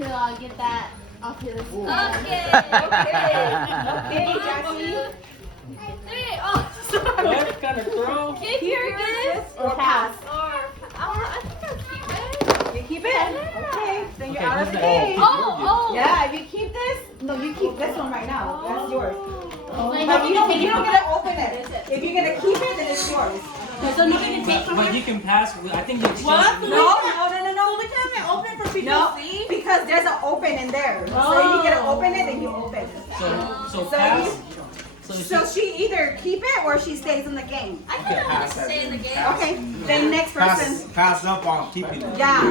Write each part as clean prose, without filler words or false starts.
until I get that off his. Okay. Okay, Jackie. Hey, oh, sorry. What kind of throw? Keep your gifts Or pass. I think I'll keep it. You keep it? Okay, then you're Okay, out of who's the the- game. Oh. Yeah, if you keep this, no, you keep this one right now. That's yours. Like, But you don't get to open it. If you're gonna keep it, then it's yours. so you can take from But you can pass. I think you exchange. What? No. We can't open for people No, to see. because there's an open in there. So if you get to open it, then you open it. So So pass. So she either keep it or she stays in the game. I can stay in the game. Okay, then next person. Pass up on keeping it. Yeah.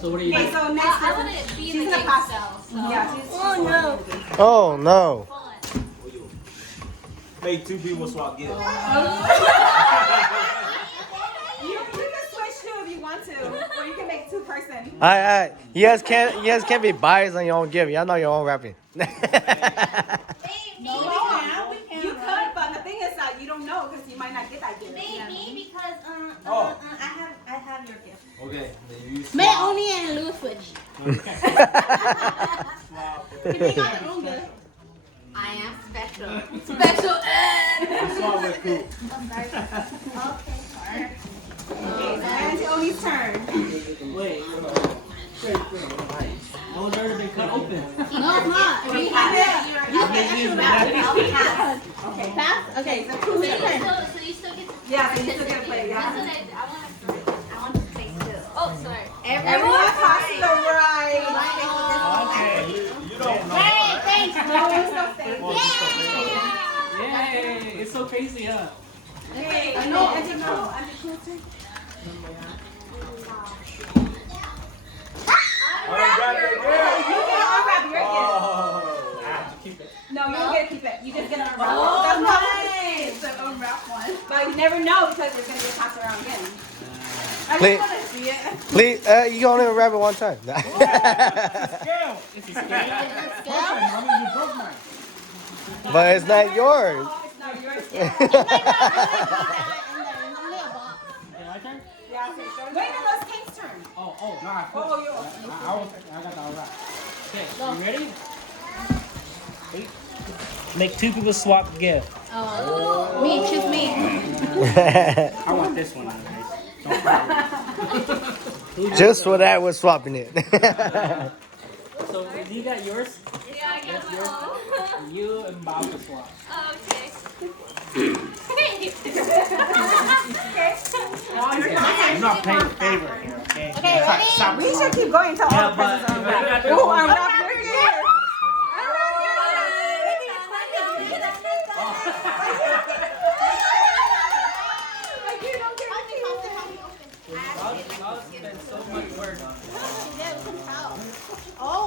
So what do you Okay, do? so next I person. want to be in She's the gonna game pass. still. So. Yeah, she's. Oh no. Oh no. Fun. Make two people swap gifts. You can switch too if you want to, or you can make two person. Alright. You guys can't be biased on your own gift. Y'all know your own rapping. You could, but the thing is that you don't know because you might not get that gift. Me because Oh. I have your gift. Okay, then you May swap. only and Lou switch. I am special. Special ed. Swap with cool. Okay, and it's Oni's turn. Wait. I was already been cut open. No, it's not. You You have have it. You get pass. Okay. Pass? Okay, so So who's you your turn? still get to Yeah, so you still get to play. That's Yeah. what I want I want to face two. to. Oh, sorry. Everyone has the right. Okay. You don't know. Hey, thanks. No, it's no thing. Yay! It's so crazy, huh? Okay, no, and you know, Unwrap it you again. can unwrap your gift. Oh. Keep it. No, you don't get to keep it. You just get to unwrap Oh, it. That's nice. It's an unwrap one. But you never know because it's gonna get passed around again. I Please. just want to see it. Please, you can only wrap it one time. Scale. If you scared. I mean, you broke mine. But it's not yours. Oh, it's not yours. My turn? Yeah, okay, so wait, no, it's Kate's turn. Oh. Nah, Oh, you. I got the unwrap. Okay, you ready? Make two people swap gift. Oh. Me, choose me. I want this one. Don't cry. Just for that, we're swapping it. So you got yours? Yeah, I guess so. You and Bob will swap. Oh, okay. I'm not playing favor here, okay? Okay, ready? We should keep going until all Yeah, the but presents are unwrapped. if I got Oh, unwrap your gift.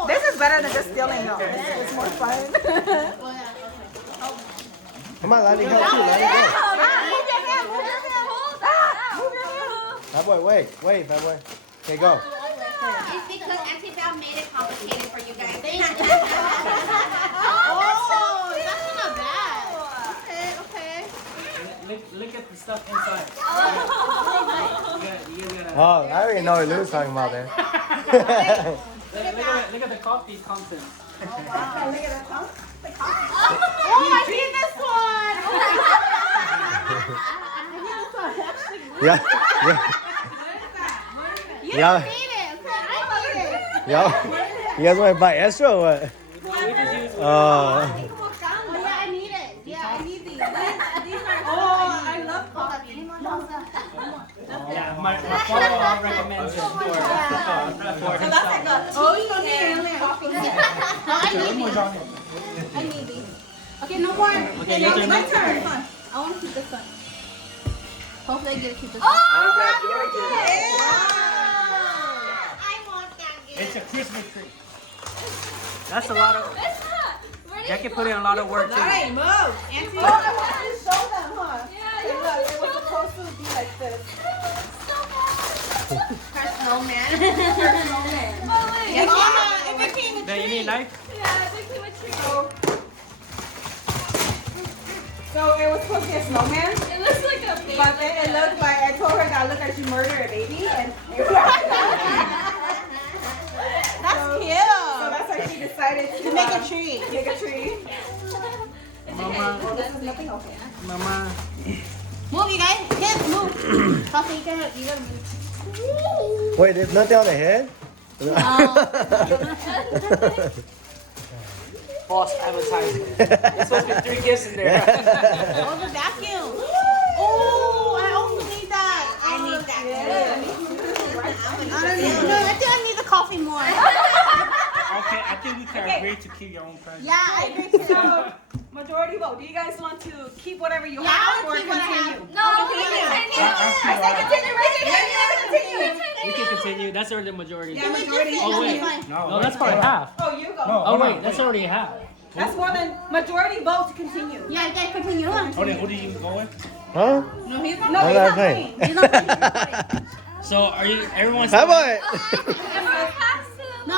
This is better than just stealing though. It's more fun. Come on, Lottie, help too. Lottie, go. Move your hand, move your hand. Move your hand. That boy, wait, that boy. Okay, go. It's because Auntie Val made it complicated for you guys. Oh, that's not bad. Okay. Look at the stuff inside. You gotta, Oh, I already know what Lou's talking about then. look at the coffee content. Look at that tongue. Oh, I see this one. Yeah, You Yeah. don't need it. I need it. Yo, you guys want to buy extra or what? We just use Oh, yeah, I need it. Yeah, I need these. These are Oh, I love coffee. yeah, my follower recommends it for himself. Oh, you don't need only coffee. I need these. Okay, no more. Okay, your turn. My turn. I want to keep this one. Hopefully I get to keep this Oh, one. Unwrap your gift. I want that gift. It's a Christmas tree. That's a lot of. it's not. Ready? Jackie put in a lot of work too. Alright, move. Auntie. Oh, I wanted to show them, huh? Yeah, Hey, look, it was supposed to be like this. Her snowman. Oh, wait. It became a Then you need a knife? Yeah, it became a tree. So it was supposed to be a snowman, It looks like a baby. but then it looked like I told her that looked like she murdered a baby, and That's cute. decided To make a tree. make a tree. Mama. This is nothing okay. Mama. Move, you guys. Kids, move. Coffee, you gotta move. Wait, there's nothing on the head? False advertising. There's supposed to be 3 gifts in there. Oh, the vacuum. Oh, I also need that. I need that. I don't know. No, I think I need the coffee more. Okay, I think we can agree to keep your own present. Yeah, I agree too. So, majority vote. Do you guys want to keep whatever you Yeah, have I'll or keep what I continue? have. No, we Continue. continue. I said continue. Raise your hand. Continue. You can continue. That's already the majority. Yeah, Can we just majority. say Oh, okay, wait. fine. No, that's part of half. Oh, you go. No. Oh, wait. That's already half. That's more than majority vote to continue. Yeah, you guys continue on. Hold on, who do you go with? Huh? No, he's not. No, I'm he's not not playing. playing. He's not playing. So, are you, everyone's. How about it? Everyone has to. No,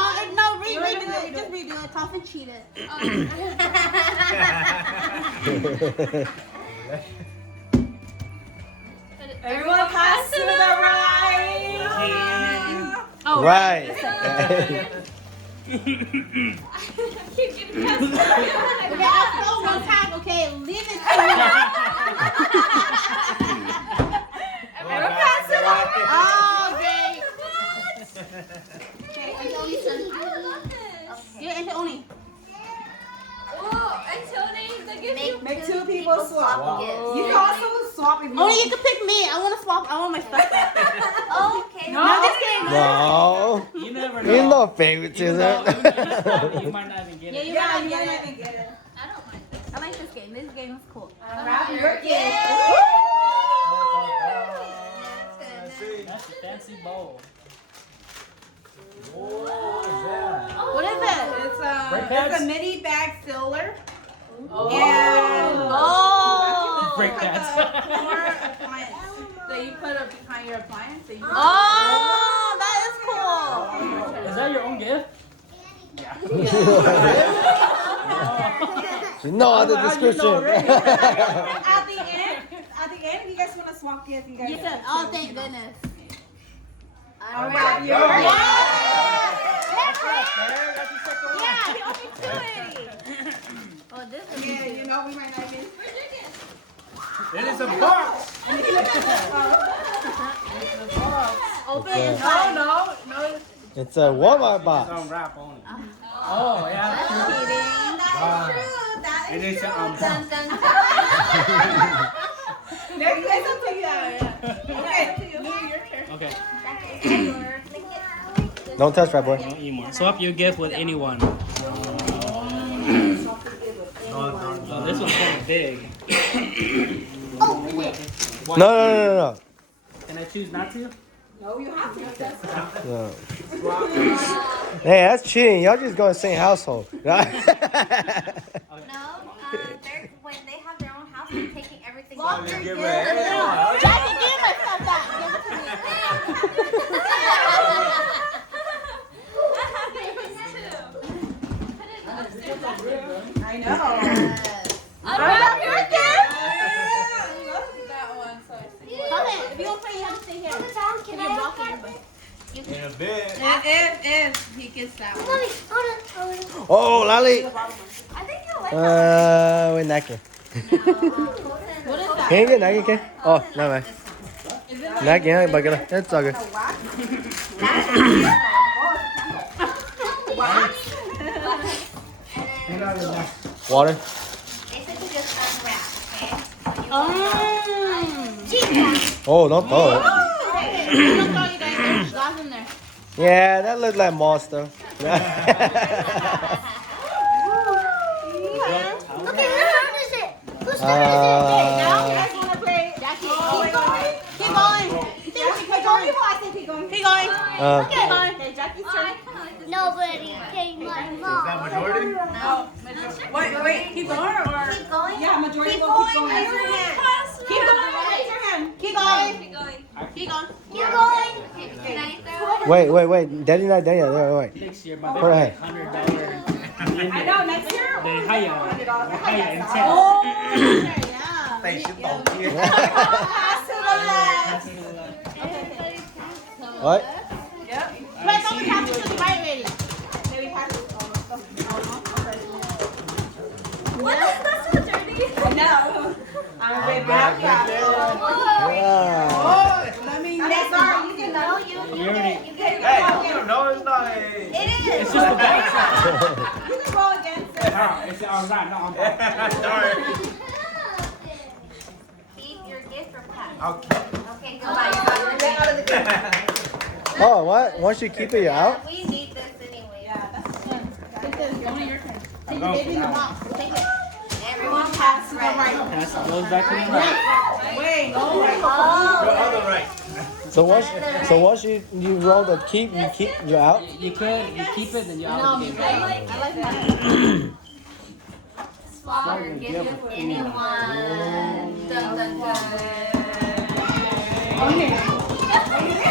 redo it. Just redo it. Coffee cheated. Everyone pass to the right. Oh, Right. I keep getting passed. Okay, I'll throw one time. Okay, leave it to you. Everyone pass to the right. Oh, okay. I love this. Yeah, and only. Oh, until they give you. Make 2 people swap. Wow. You can also swap if you Only you can pick me. I want to swap. I want my stuff back. Okay. No, I'm just kidding. No. You never know. You know Even favoritism. though you might not even get Yeah, it. you Yeah, might you get might not it. even get it. I don't mind. I like this game. This game is cool. Wrap your gift. That's a fancy bowl. What is it? Brake It's a pads? mini bag sealer. Oh. Brake pads. So you put it behind your appliance. So you Oh, that is cool. Is that your own gift? No other description. At the end, you guys want to swap gifts? You guys. Yes. Oh, thank goodness. All right, yours. Yeah, Yeah. he opened 2 already. Oh, this is. Yeah, you know we might not get. It is a box. Open and No. It's a Walmart It's box. on wrap only. Oh, yeah. It is Dun, dun, dun. Next, it's up to you. Okay. Okay. Don't touch, right boy. Don't eat more. Swap your gift with anyone. Oh, this one's kind of big. No. Can I choose not to? No, you have to. No. Hey, that's cheating. Y'all just go to the same household. No, they're when they have their own house, they're taking everything. Jackie, give my stuff back. Give it to me. I know. Come in. If you don't play, you have to stay here. If you're blocking everybody. In a bit. If he gets that one. Oh, Lali. I think you'll like Wait, napkin. What is that? Can you get napkin, Ken? Oh, no, man. Napkin, but it's all good. Water. basically just unwrap, okay? Oh, don't throw it. Don't throw you guys. There's glass in there. Yeah, that looked like mall stuff. Now you Uh, guys want to play. Jackie, keep going. Keep going. Keep going. Keep going. Keep going. Keep going. Okay, Jackie's turn. Nobody came my mom. That majority? Wait, keep going or? Keep going. Yeah, majority Keep will keep going. going. Raise your hand. Keep going. Raise your hand. Keep going. Keep going. Keep going. Keep going. Can I throw? wait. Daddy not done yet. Wait. Next year, my Go ahead. $100 I know, next year. The higher intense. Oh, yeah. Thanks, you both here. Pass to the left. What? Yep. Wait, don't pass it to the right already. Maybe pass it. Yeah. Let me Okay, sorry, you can know. You already- get it. Hey, you know it's not a. It is. It's just the back side. You can roll again. sis. It's outside, not on back. Sorry. Keep your gift from Pat. Okay. Okay, goodbye. Get out of the game. Oh, what? Once you keep it, you're out? We need this anyway. Yeah, that's fun. Take this. Only your turn. Take Go. the baby in the box. Take it. Everyone pass right. Pass it goes back to the right. Wait. No. Go other right. So once you roll the keep, you're out? You could, you keep it, then you're out of the game. I like mine. Swap your gift with anyone. Dun, dun, dun. I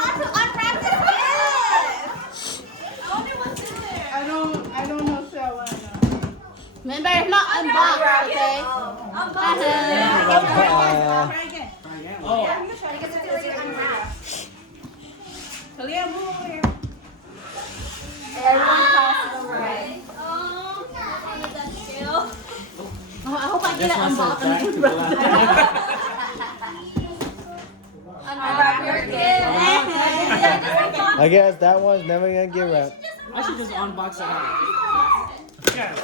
want to unwrap this gift. I don't know if I want to know. Remember, it's not unboxed, okay? Unbox it. Try again. Oh, I guess it's already unwrapped. Talia, move over here. Everyone passes over. Oh, I hope I get This it one says unboxed. back to the left. Unwrap your gift. I guess that one's never gonna get wrapped. I should just unbox it out. yeah.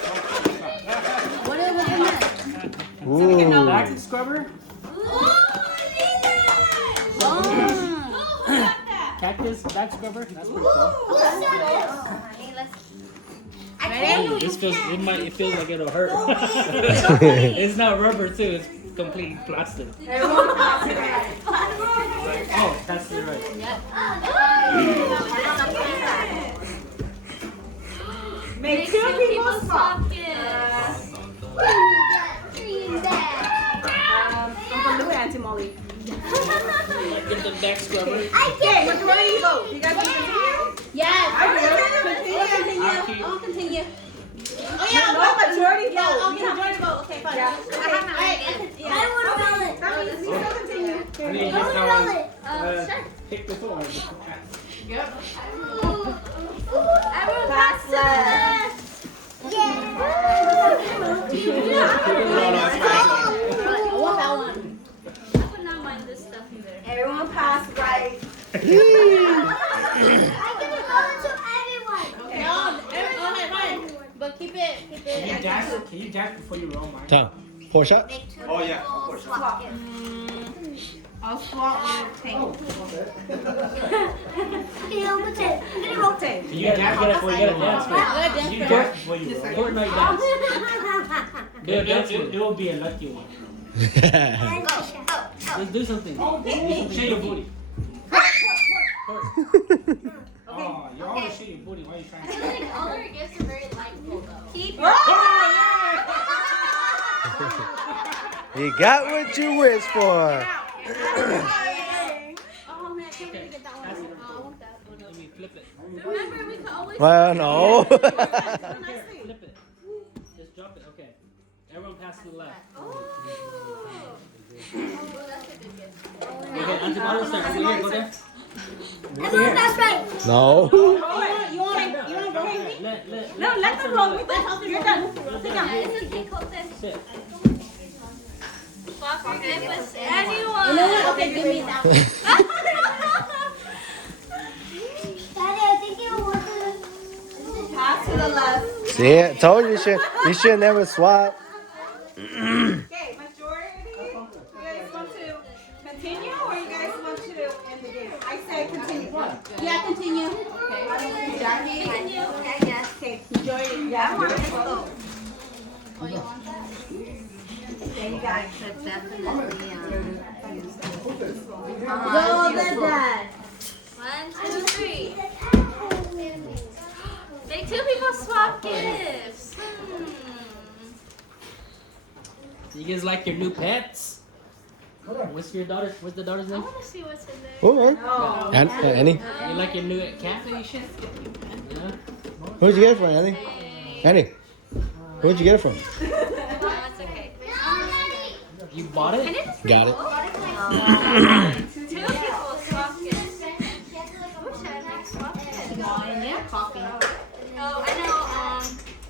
What is it in there? Ooh. Back scrubber, cactus back scrubber. That's pretty cool. Honey, let's. I told you. This feels, it feels like it'll hurt. It's not rubber too. It's complete plastic. Everyone passes right. Oh, that's the right. Make two people swap. I'm from the Auntie Molly. Get the back scrubber. Okay, which way do you go? You guys want to continue? Yes. I will. Continue. I'll keep- I'll continue. Oh No, majority yeah. vote. Okay, majority vote. Okay, fine. Yeah. Okay. All right. Yeah. That means you still continue. I need to get that one. Pick this one. Everyone pass to the left. I want that one. I would not mind this stuff either. Everyone pass right. Okay. No, okay, fine. But keep it. Can you jack before you roll mine? Tom, pour shot? Make two Oh, yeah, people of course. swap gifts. I'll swap with Tank. Rotate. You jack it before you get a dance move. You jack before you roll. Fortnite dance. Do a dance It move. will be a lucky one. Let's do something. Show your booty. Fort. Oh, you always show your booty. Why are you trying I to? feel like all our gifts are very likable though. Keep You got what you wish for. Oh man, I can't really get that one. Oh, I want that. Let me flip it. Remember, we could always. Well, no. Flip it. Just drop it. Okay. Everyone pass to the left. Okay, Auntie Molly's turn. Over here, go there. No. You want to go with me? No, let them roll. You're done. Sit down. Sit. swap your gift with You anyone. know what? Okay, give me that one. Pass to the left. See, I told you you should never swap. Okay, majority. You guys want to continue or you guys want to end the game? I say continue. Yeah, continue. Okay. Jackie. Continue. Yes. Okay, majority. Yeah, let's go. Oh, you want that? There you got it. Should definitely use them. Go, Dad. 1, 2, 3. Make two people swap gifts. You guys like your new pets? What's the daughter's I name? want to see what's in there. Who, man? Oh. Annie? You like your new cat? Yeah. Who'd you get it from, Annie? Annie? Who'd you get it from? No, it's okay. You bought it? Got it. Two people swap gifts. I wish I had like swap gifts. Yeah, coffee. Oh, I know.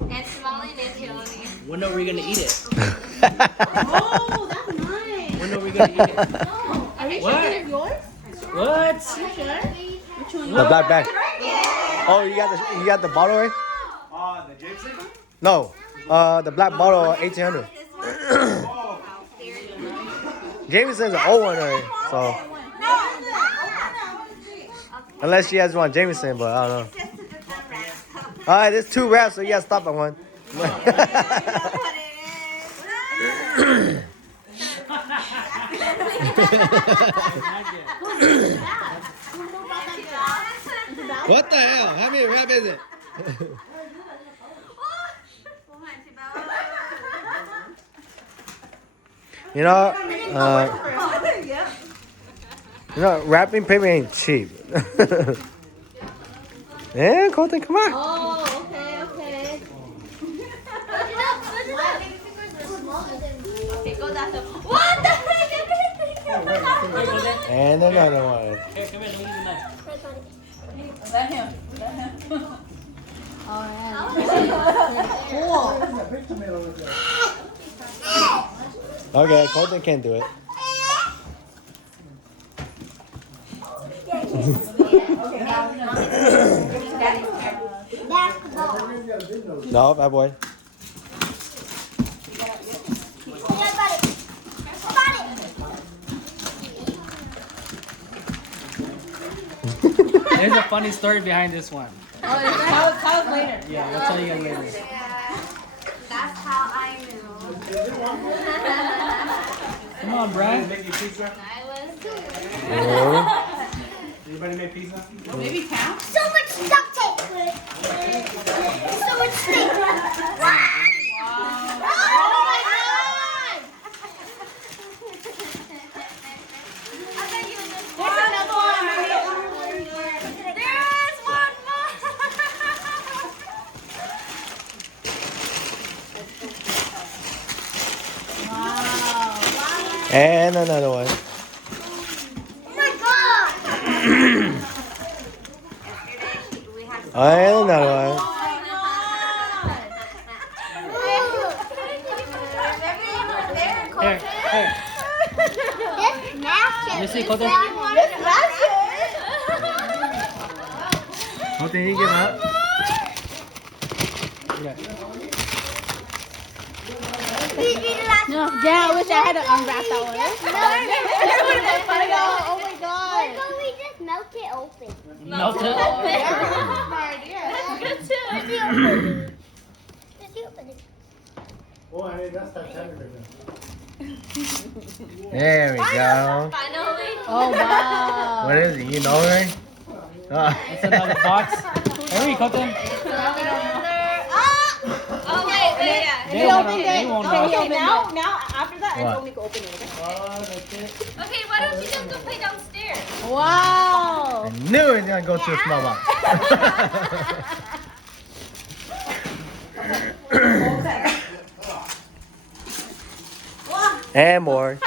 And Somali and Angeloni. When are we gonna eat it? Oh, that's nice. When are we gonna eat it? Are you What? sure it's yours? What? You sure? Which one? The black bag. Oh, you got the bottle, right? The Jameson? No. The black bottle, 1800. Jameson's an old one, right? So unless she has one Jameson, but I don't know. All right, there's 2 wraps, so you gotta stop at one. What the hell? How many wrap is it? You know, wrapping paper ain't cheap. Yeah, Colton, come on. Oh, okay, okay. Okay, go that way. What the heck? And another one. Here, come here, let me use the knife. Let him. Okay, Colton can't do it. No, bad boy. There's a funny story behind this one. Tell us later. Yeah, we'll tell you guys later. That's how I knew. Come on, Brian. Making pizza? I was Anybody make pizza? Maybe count. So much duct tape. So much tape. Oh my god! There's another one. There's one more. And another one. Oh my god. And another one. Here, here. This napkin. Let me see, is Colton. that one? Colton, you give up? No, yeah, I wish I had to unwrap that one. Oh my god. Why don't we just melt it open? Melt it. Where's the opening? Where's the opening? There we go. Finally. Oh wow. What is it? You know, right? It's another box. Hurry, Colton. Oh wait, yeah. They won't know. Okay, now after that, I What? only can open it again. Okay, why don't you just go play downstairs? Wow. I knew it was gonna go to a small box. And more.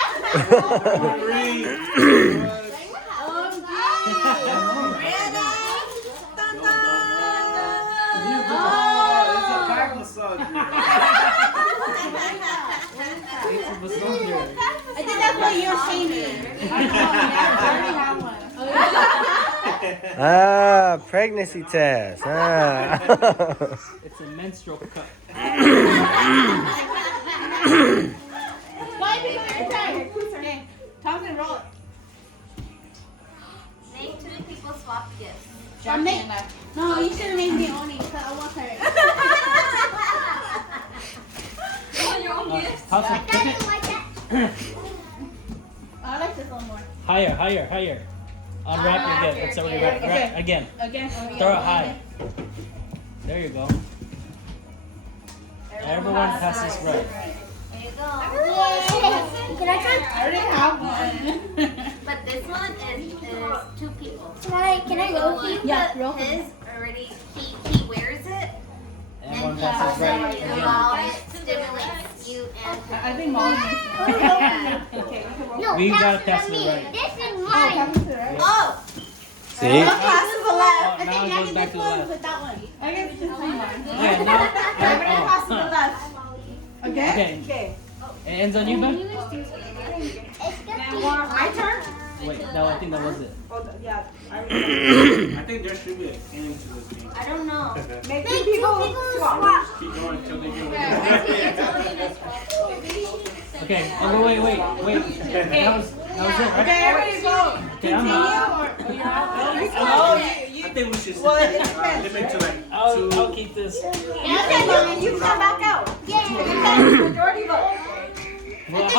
I think that's why you're shaming. Ah, pregnancy test. Ah. It's a menstrual cup. Why did you go inside? Okay, Thompson, roll it. Name 2 people swap gifts. No, you should have made me Oni, because I want her. Your own gifts. Thompson, pick it. I like this one more. Higher, higher, higher. Unwrap your gift. It's already wrapped. Okay. Wrap again. Again. Throw it high. There you go. Everyone passes right. There you go. Can I try? I already have one. But this one is 2 people. Can I So roll for you? Yeah, put roll for his already, he wears it, Everyone and passes he right. passes Again. while it stimulates you and I think Molly needs No, We gotta pass pass it it to me. right. This is mine. Oh! See? Pass to the left. Oh, I now think it goes Jackie, back this to the one left. with that one. I guess it's mine. Yeah, now. Everybody pass to the left. Again? Okay. Okay. ends on you, Ben? My turn? Wait, no, I think that was it. Oh, yeah. I think there should be a ending to this game. I don't know. Make two people swap. Keep going until they get Okay, oh, wait. That was it, right? Okay, everybody vote. Okay, I'm out. I think we should Well, it depends. limit to like I'll keep this. You come back out. Majority vote. Well,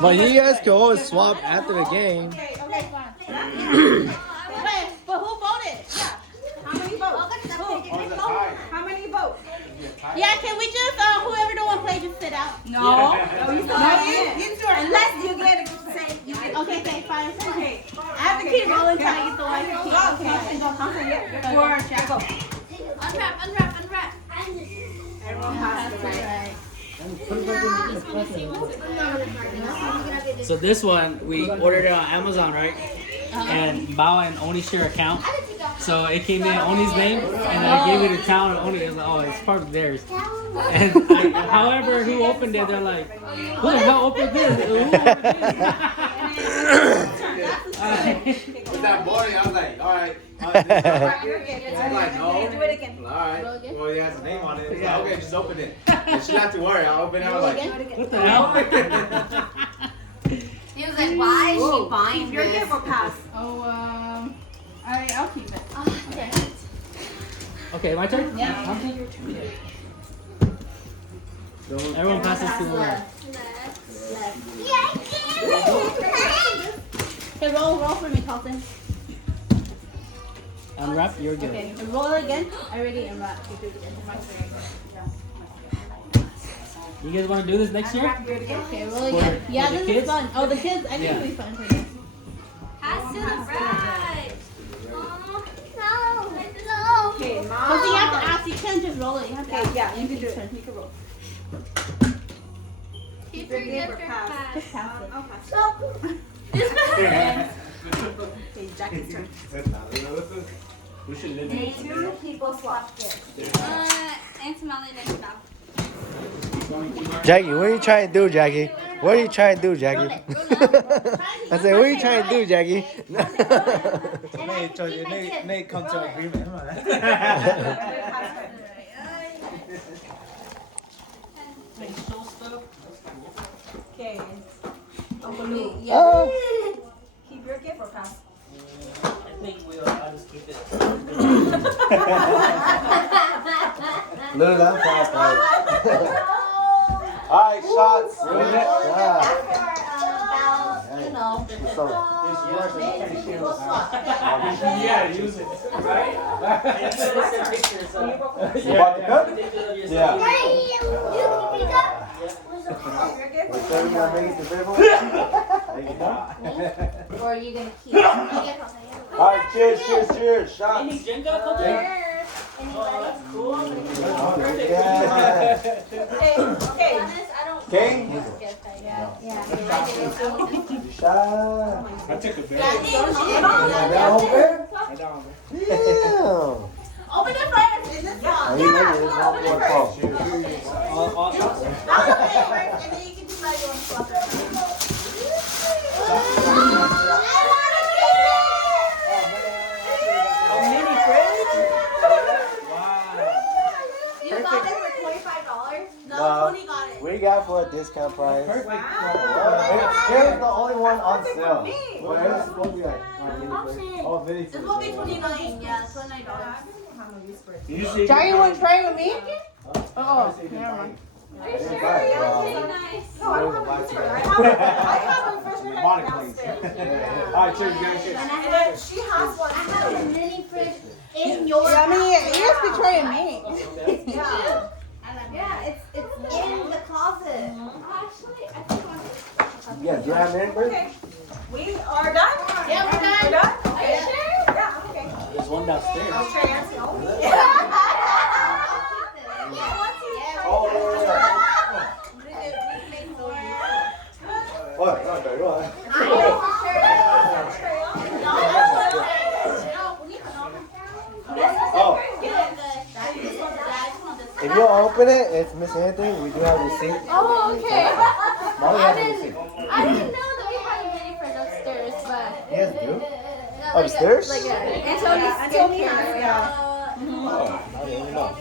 But you guys can always swap after the game. Okay. But who voted? How many votes? How many votes? Yeah, can we just, whoever don't want to play, just sit out? No, you still have it. Unless you get to say. Okay, fine. Okay. I have to keep rolling until I get the white key. Unwrap. Everyone has to write. So this one, we ordered it on Amazon, right? And Bao and Oni share account. So it came in Oni's name, and then I gave it to Town and Oni. I was like, oh, it's part of theirs. And however, who opened it, they're like, who the hell opened this? Who opened this? With that boring, I was like, all right. I'm like, no. Do it again. All right. Well, he has a name on it. It's like, okay, just open it. And she not to worry. I open it. I was like, What the hell? He was like, why is she buying Your gift this? or pass? I'll keep it. Okay, my turn? Yeah. Everyone passes to the left. Okay, roll for me, Colton. Unwrap, you're good. Okay, and roll it again. I already unwrapped. You guys want to do this next year? Okay, roll again. Yeah, for the this kids? is fun. Oh, the kids. I think it'll be fun for them. Pass to the right. Okay, Because you mom. have to ask. You can't just roll it. You have to Okay, ask. yeah, you can do it. You can roll. Keep Your your gift gift or or pass? Just pass. pass it. I'll pass. Okay, Jackie's turn. we should limit it. Two people swap gifts. Auntie Molly next now. Jackie, what are you trying to do, Jackie? What are you trying to do, Jackie? I said, what are you trying to do, Jackie? Nate come to agreement. Okay. Uncle Lou. Oh. Keep your gift or pass? I think I'll just keep it. Look, that's fast, right? All right, shots. Yeah, use it. Right? Yeah. Or are you going to keep? All right, cheers. Shots. Any Jenga, Colton? Oh, that's cool. Yeah. Okay. King. Shot. I took a bet. Damn. Open it first. Is this Oh, you make it. It's not one fault. All shots? I'll open it first, and then you can do like you want to swap it. You got it for $25? No, Tony got it. We got for a discount price. Perfect. Here's the only one on sale. Me. But it's supposed to be like, oh, mini This will be $29. Yeah, $29. Usually, Jackie, you want to try with me? Oh, never mind. Are you sure? No, I don't have a whisper. I have a refrigerator downstairs. All right, cheers, guys. And then she has one. I have a mini fridge in your Yeah, I mean, you're just betraying me. Yeah. Yeah, it's in the closet. Actually, I think Yeah, do you have an Okay. We are done? Yeah, we're done. We're done? Are you sure? Yeah, okay. There's one downstairs. I'll try Auntie Omi. What? Not very well. Oh. If you don't open it, it's missing anything. We do have a receipt. Oh, okay. Molly has a receipt. I didn't know that we had a mini fridge upstairs, but. You guys do? Like Upstairs? Like a, Anthony has, yeah. Oh, I didn't even know.